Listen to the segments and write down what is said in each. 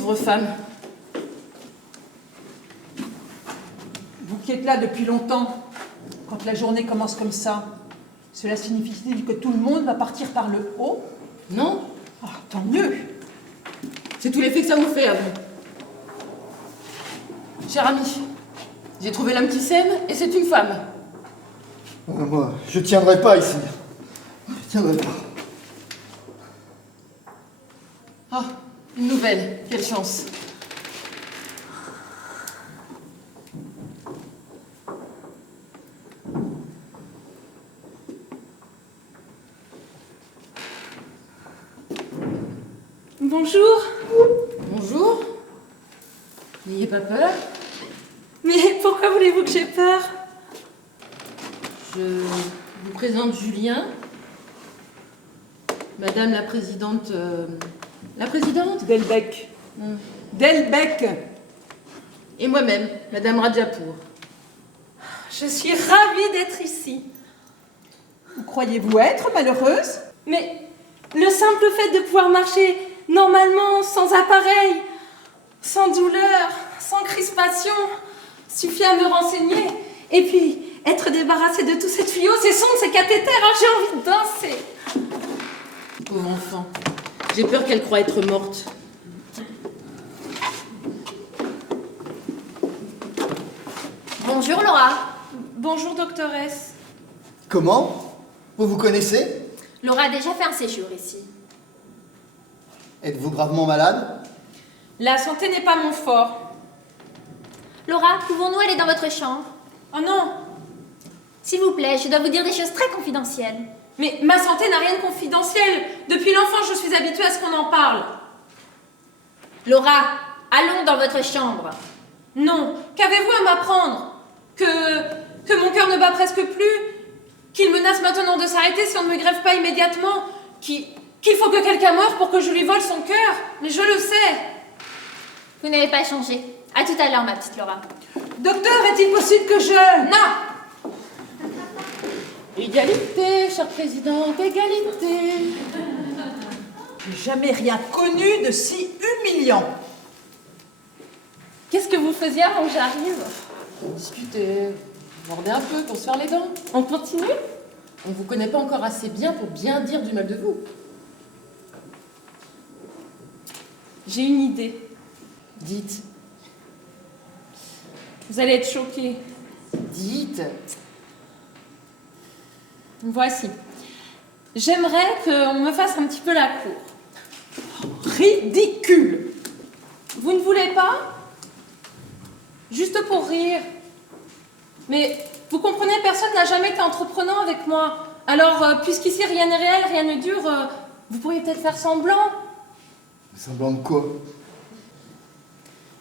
pauvre femme. Vous qui êtes là depuis longtemps, quand la journée commence comme ça, cela signifie que tout le monde va partir par le haut? Non? Ah, tant mieux. C'est tout l'effet que ça vous fait à vous. Cher ami, j'ai trouvé l'homme qui s'aime et c'est une femme. Moi, je tiendrai pas ici. Je tiendrai pas. Ah, une nouvelle. Quelle chance. Bonjour. Bonjour. N'ayez pas peur. Mais pourquoi voulez-vous que j'ai peur? Je vous présente Julien. Madame la présidente... La présidente Delbecq. Delbecq. Et moi-même, Madame Rajapour. Je suis ravie d'être ici. Vous croyez-vous être malheureuse? Mais le simple fait de pouvoir marcher normalement, sans appareil, sans douleur, sans crispation, suffit à me renseigner. Et puis, être débarrassée de tous ces tuyaux, ces sondes, ces cathéters, hein, j'ai envie de danser. Pauvre enfant. J'ai peur qu'elle croie être morte. Bonjour Laura. Bonjour doctoresse. Comment? Vous vous connaissez? Laura a déjà fait un séjour ici. Êtes-vous gravement malade? La santé n'est pas mon fort. Laura, pouvons-nous aller dans votre chambre? Oh non. S'il vous plaît, je dois vous dire des choses très confidentielles. Mais ma santé n'a rien de confidentiel. Depuis l'enfance, je suis habituée à ce qu'on en parle. Laura, allons dans votre chambre. Non, qu'avez-vous à m'apprendre? Que mon cœur ne bat presque plus? Qu'il menace maintenant de s'arrêter si on ne me greffe pas immédiatement? Qu'il faut que quelqu'un meure pour que je lui vole son cœur? Mais je le sais. Vous n'avez pas changé. À tout à l'heure, ma petite Laura. Docteur, est-il possible que je... Non! Égalité, chère présidente, égalité. J'ai jamais rien connu de si humiliant. Qu'est-ce que vous faisiez avant que j'arrive? Discutez, mordez un peu pour se faire les dents. On continue? On ne vous connaît pas encore assez bien pour bien dire du mal de vous. J'ai une idée. Dites, Vous allez être choqués. dites. Voici. J'aimerais qu'on me fasse un petit peu la cour. Ridicule. Vous ne voulez pas? Juste pour rire. Mais vous comprenez, personne n'a jamais été entreprenant avec moi. Alors, puisqu'ici rien n'est réel, rien ne dure, vous pourriez peut-être faire semblant. Semblant de quoi?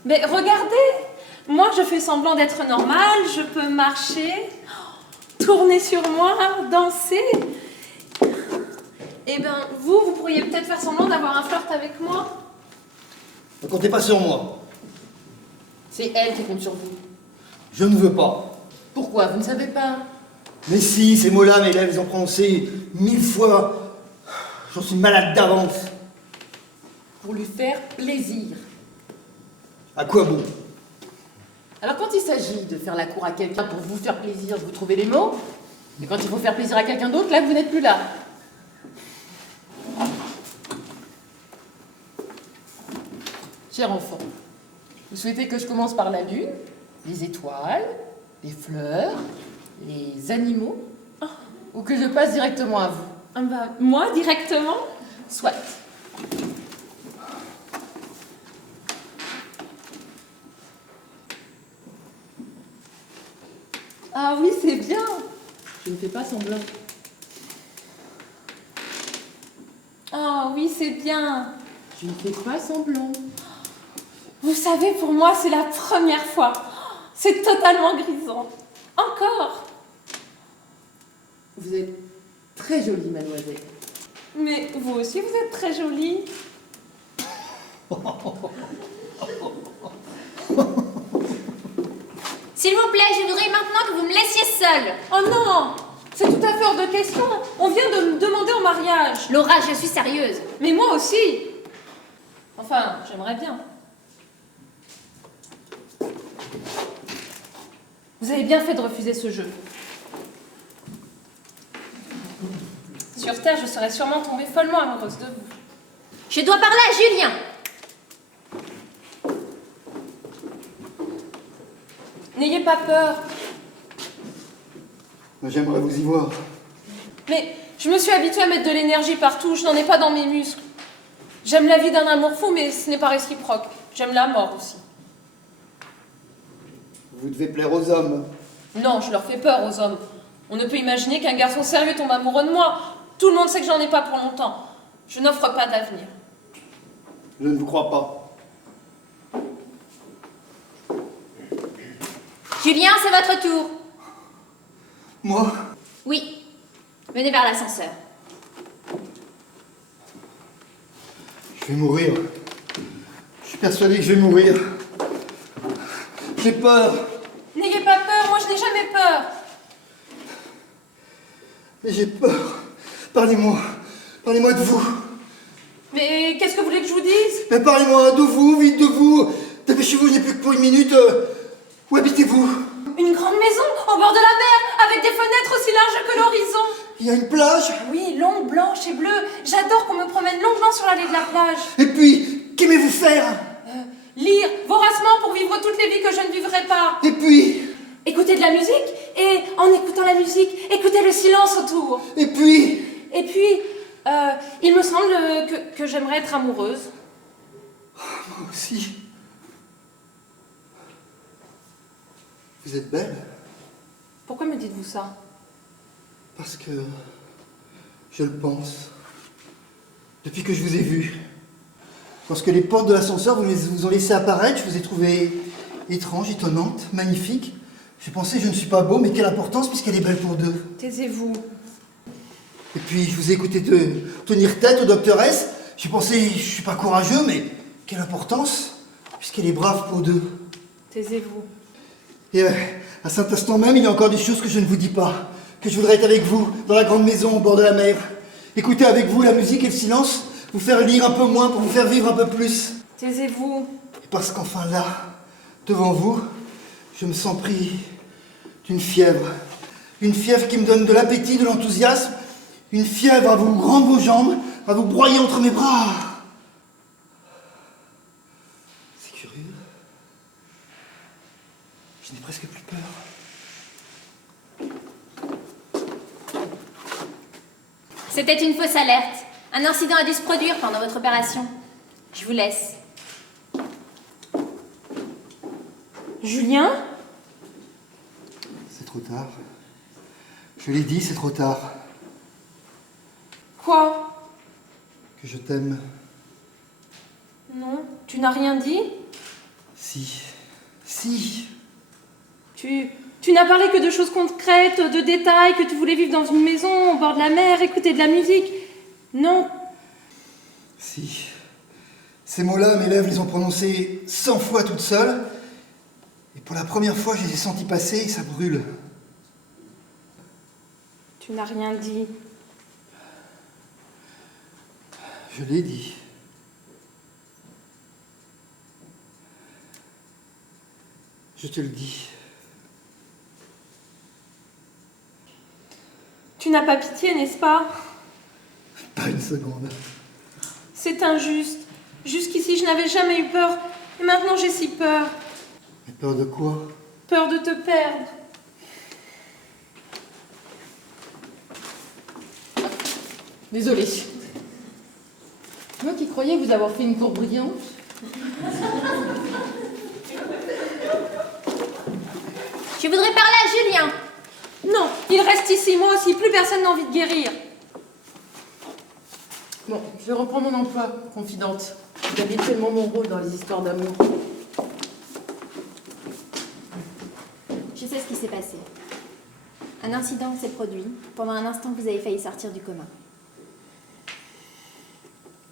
Mais regardez, moi je fais semblant d'être normale, je peux marcher, tourner sur moi, danser. Eh bien, vous pourriez peut-être faire semblant d'avoir un flirt avec moi. Ne comptez pas sur moi. C'est elle qui compte sur vous. Je ne veux pas. Pourquoi? Vous ne savez pas? Mais si, ces mots-là, mes lèvres les ont prononcés 1000 fois. J'en suis malade d'avance. Pour lui faire plaisir. À quoi bon? Alors quand il s'agit de faire la cour à quelqu'un pour vous faire plaisir, vous trouvez les mots. Mais quand il faut faire plaisir à quelqu'un d'autre, là, vous n'êtes plus là. Cher enfant, vous souhaitez que je commence par la lune, les étoiles, les fleurs, les animaux, ou que je passe directement à vous? Ah bah, moi, directement? Soit. Ah oui, c'est bien. Je ne fais pas semblant. Ah oui, c'est bien. Je ne fais pas semblant. Vous savez, pour moi, c'est la première fois. C'est totalement grisant. Encore. Vous êtes très jolie, mademoiselle. Mais vous aussi, vous êtes très jolie. S'il vous plaît, je voudrais maintenant que vous me laissiez seule. Oh non! C'est tout à fait hors de question. On vient de me demander en mariage. Laura, je suis sérieuse. Mais moi aussi. Enfin, j'aimerais bien. Vous avez bien fait de refuser ce jeu. Sur Terre, je serais sûrement tombée follement amoureuse de vous. Je dois parler à Julien. N'ayez pas peur. J'aimerais vous y voir. Mais je me suis habituée à mettre de l'énergie partout, je n'en ai pas dans mes muscles. J'aime la vie d'un amour fou, mais ce n'est pas réciproque. J'aime la mort aussi. Vous devez plaire aux hommes. Non, je leur fais peur aux hommes. On ne peut imaginer qu'un garçon sérieux tombe amoureux de moi. Tout le monde sait que j'en ai pas pour longtemps. Je n'offre pas d'avenir. Je ne vous crois pas. Julien, c'est votre tour. Moi? Oui. Venez vers l'ascenseur. Je vais mourir. Je suis persuadé que je vais mourir. J'ai peur. N'ayez pas peur, moi je n'ai jamais peur. Mais j'ai peur. Parlez-moi. Parlez-moi de vous. Mais qu'est-ce que vous voulez que je vous dise? Mais parlez-moi de vous, vite de vous. Dépêchez-vous, il n'y a plus que pour une minute. Où habitez-vous? Une grande maison, au bord de la mer, avec des fenêtres aussi larges que l'horizon. Il y a une plage. Oui, longue, blanche et bleue. J'adore qu'on me promène longuement sur l'allée de la plage. Et puis, qu'aimez-vous faire? Lire, voracement pour vivre toutes les vies que je ne vivrai pas. Et puis, Écouter de la musique, et en écoutant la musique, écouter le silence autour. et puis, Et puis, il me semble que j'aimerais être amoureuse. moi aussi. Vous êtes belle. Pourquoi me dites-vous ça? Parce que je le pense. Depuis que je vous ai vu. Lorsque les portes de l'ascenseur vous ont laissé apparaître, je vous ai trouvé étrange, étonnante, magnifique. J'ai pensé, je ne suis pas beau, mais quelle importance puisqu'elle est belle pour deux. Taisez-vous. Et puis, je vous ai écouté tenir tête au docteur S. J'ai pensé, je suis pas courageux, mais quelle importance puisqu'elle est brave pour deux. Taisez-vous. Et à cet instant même, il y a encore des choses que je ne vous dis pas. Que je voudrais être avec vous, dans la grande maison au bord de la mer. Écouter avec vous la musique et le silence, vous faire lire un peu moins pour vous faire vivre un peu plus. Taisez-vous. Et parce qu'enfin là, devant vous, je me sens pris d'une fièvre. Une fièvre qui me donne de l'appétit, de l'enthousiasme. Une fièvre à vous rendre vos jambes, à vous broyer entre mes bras. C'est curieux. Je n'ai presque plus peur. C'était une fausse alerte. Un incident a dû se produire pendant votre opération. Je vous laisse. Julien? C'est trop tard. Je l'ai dit, c'est trop tard. Quoi? Que je t'aime. Non, tu n'as rien dit? Si. Si. Tu n'as parlé que de choses concrètes, de détails, que tu voulais vivre dans une maison, au bord de la mer, écouter de la musique. Non. Si. Ces mots-là, mes lèvres les ont prononcés 100 fois toutes seules. Et pour la première fois, je les ai sentis passer et ça brûle. Tu n'as rien dit. Je l'ai dit. Je te le dis. Tu n'as pas pitié, n'est-ce pas? Pas une seconde. C'est injuste. Jusqu'ici, je n'avais jamais eu peur. Et maintenant, j'ai si peur. Mais peur de quoi? Peur de te perdre. Désolée. Moi qui croyais vous avoir fait une cour brillante. Je voudrais parler à Julien. Non, il reste ici, moi aussi. Plus personne n'a envie de guérir. Bon, je vais reprendre mon emploi, confidente. Vous aviez tellement mon rôle dans les histoires d'amour. Je sais ce qui s'est passé. Un incident s'est produit. Pendant un instant, vous avez failli sortir du commun.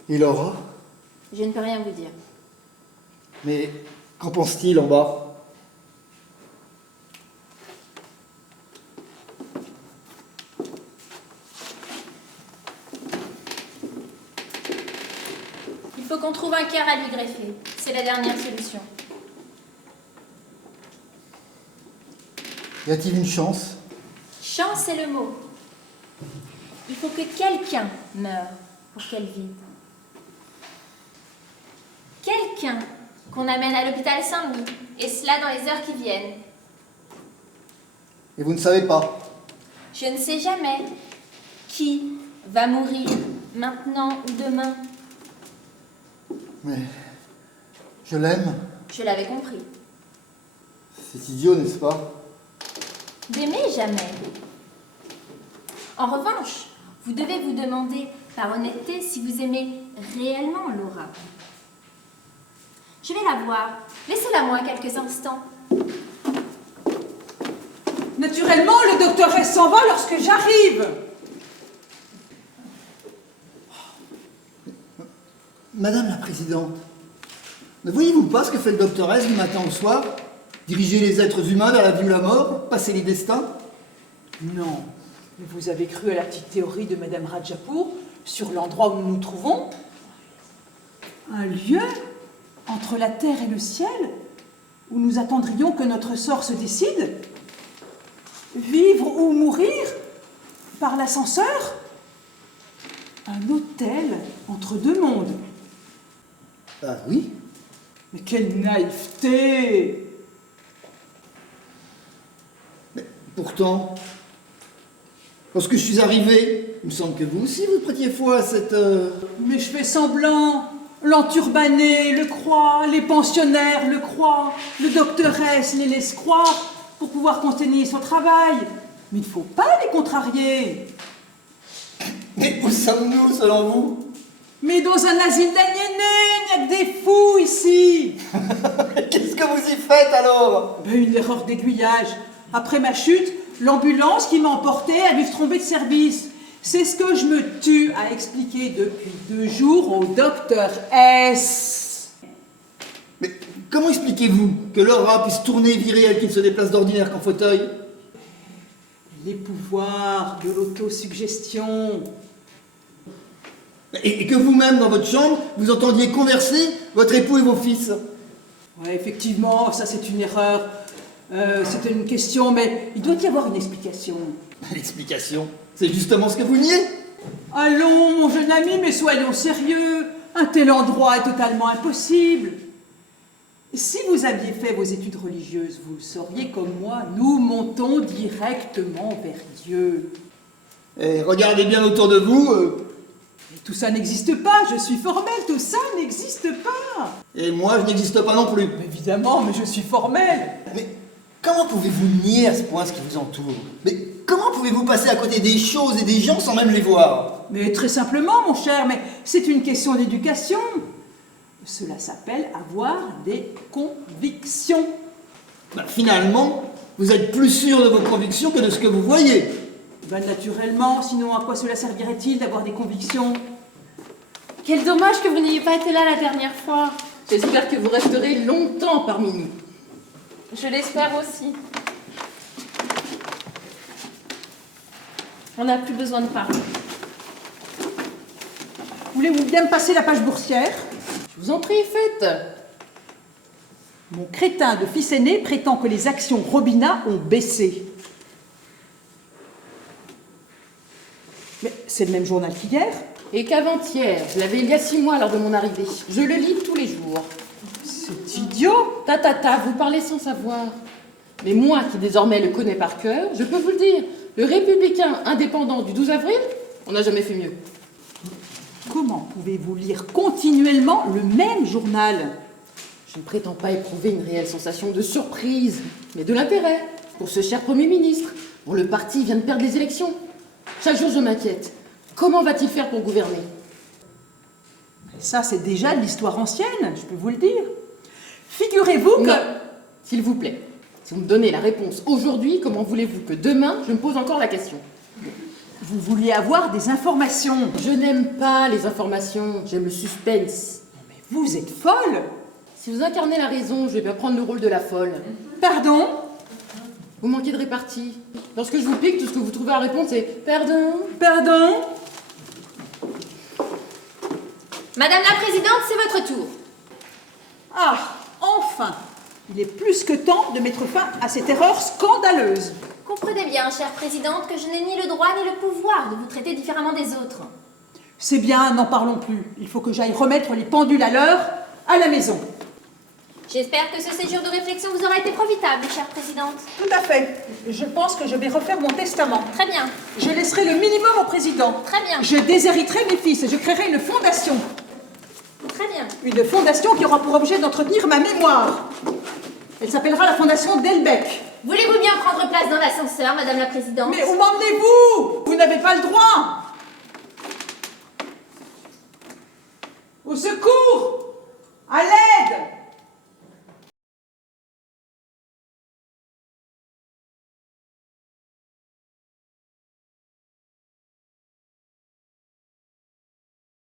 Et Laura? Je ne peux rien vous dire. Mais qu'en pense-t-il en bas? Il faut qu'on trouve un cœur à lui greffer. C'est la dernière solution. Y a-t-il une chance? Chance, c'est le mot. Il faut que quelqu'un meure pour qu'elle vive. Quelqu'un qu'on amène à l'hôpital Saint-Denis, et cela dans les heures qui viennent. Et vous ne savez pas? Je ne sais jamais qui va mourir maintenant ou demain. Mais je l'aime. Je l'avais compris. C'est idiot, n'est-ce pas? D'aimer jamais. En revanche, vous devez vous demander par honnêteté si vous aimez réellement Laura. Je vais la voir. Laissez-la moi quelques instants. Naturellement, le docteur S s'en va lorsque j'arrive. Madame la Présidente, ne voyez-vous pas ce que fait le docteur S du matin au soir? Diriger les êtres humains vers la vie ou la mort? Passer les destins? Non, mais vous avez cru à la petite théorie de Madame Rajapour sur l'endroit où nous nous trouvons? Un lieu entre la terre et le ciel où nous attendrions que notre sort se décide? Vivre ou mourir par l'ascenseur? Un hôtel entre deux mondes. Ah oui. Mais quelle naïveté! Mais pourtant, lorsque je suis arrivé, il me semble que vous aussi vous prêtiez foi à cette... Mais je fais semblant. L'enturbané le croit, les pensionnaires le croient, le docteur S les laisse croire pour pouvoir continuer son travail. Mais il ne faut pas les contrarier. Mais où sommes-nous, selon vous? Mais dans un asile d'aliénés, il n'y a que des fous ici. Qu'est-ce que vous y faites alors? Ben, une erreur d'aiguillage. Après ma chute, l'ambulance qui m'a emporté a dû se tromper de service. C'est ce que je me tue à expliquer depuis 2 jours au docteur S. Mais comment expliquez-vous que Laura puisse tourner et virer elle qui ne se déplace d'ordinaire qu'en fauteuil? Les pouvoirs de l'autosuggestion. Et que vous-même, dans votre chambre, vous entendiez converser votre époux et vos fils? Ouais, effectivement, ça c'est une erreur. C'était une question, mais il doit y avoir une explication. L'explication, c'est justement ce que vous niez. Allons, mon jeune ami, mais soyons sérieux. Un tel endroit est totalement impossible. Si vous aviez fait vos études religieuses, vous le sauriez comme moi, nous montons directement vers Dieu. Et regardez bien autour de vous. Mais tout ça n'existe pas, je suis formelle, tout ça n'existe pas. Et moi, je n'existe pas non plus. Mais évidemment, mais je suis formelle. Mais comment pouvez-vous nier à ce point ce qui vous entoure? Mais comment pouvez-vous passer à côté des choses et des gens sans même les voir? Mais très simplement, mon cher, mais c'est une question d'éducation. Cela s'appelle avoir des convictions. Ben, finalement, vous êtes plus sûr de vos convictions que de ce que vous voyez. Ben naturellement, sinon à quoi cela servirait-il d'avoir des convictions? Quel dommage que vous n'ayez pas été là la dernière fois. J'espère que vous resterez longtemps parmi nous. Je l'espère aussi. On n'a plus besoin de parler. Voulez-vous bien me passer la page boursière? Je vous en prie, faites. Mon crétin de fils aîné prétend que les actions Robina ont baissé. Mais c'est le même journal qu'hier. Et qu'avant-hier, je l'avais il y a 6 mois lors de mon arrivée. Je le lis tous les jours. C'est idiot. Vous parlez sans savoir. Mais moi, qui désormais le connais par cœur, je peux vous le dire, le Républicain indépendant du 12 avril, on n'a jamais fait mieux. Comment pouvez-vous lire continuellement le même journal? Je ne prétends pas éprouver une réelle sensation de surprise, mais de l'intérêt pour ce cher Premier ministre, dont le parti vient de perdre les élections. Chaque jour, je m'inquiète. Comment va-t-il faire pour gouverner? Ça, c'est déjà de l'histoire ancienne, je peux vous le dire. Figurez-vous que... Non, s'il vous plaît. Si vous me donnez la réponse aujourd'hui, comment voulez-vous que demain, je me pose encore la question? Vous vouliez avoir des informations. Je n'aime pas les informations, j'aime le suspense. Mais vous êtes folle. Si vous incarnez la raison, je vais bien prendre le rôle de la folle. Pardon? Vous manquez de répartie. Lorsque je vous pique, tout ce que vous trouvez à répondre, c'est « Pardon ». Pardon? Madame la Présidente, c'est votre tour. Ah, enfin. Il est plus que temps de mettre fin à cette erreur scandaleuse. Comprenez bien, chère présidente, que je n'ai ni le droit ni le pouvoir de vous traiter différemment des autres. C'est bien, n'en parlons plus. Il faut que j'aille remettre les pendules à l'heure à la maison. J'espère que ce séjour de réflexion vous aura été profitable, chère présidente. Tout à fait. Je pense que je vais refaire mon testament. Très bien, Je laisserai le minimum au président. très bien, Je déshériterai mes fils et je créerai une fondation. très bien. Une fondation qui aura pour objet d'entretenir ma mémoire. Elle s'appellera la fondation Delbecq. Voulez-vous bien prendre place dans l'ascenseur, madame la présidente? Mais où m'emmenez-vous? Vous n'avez pas le droit. Au secours!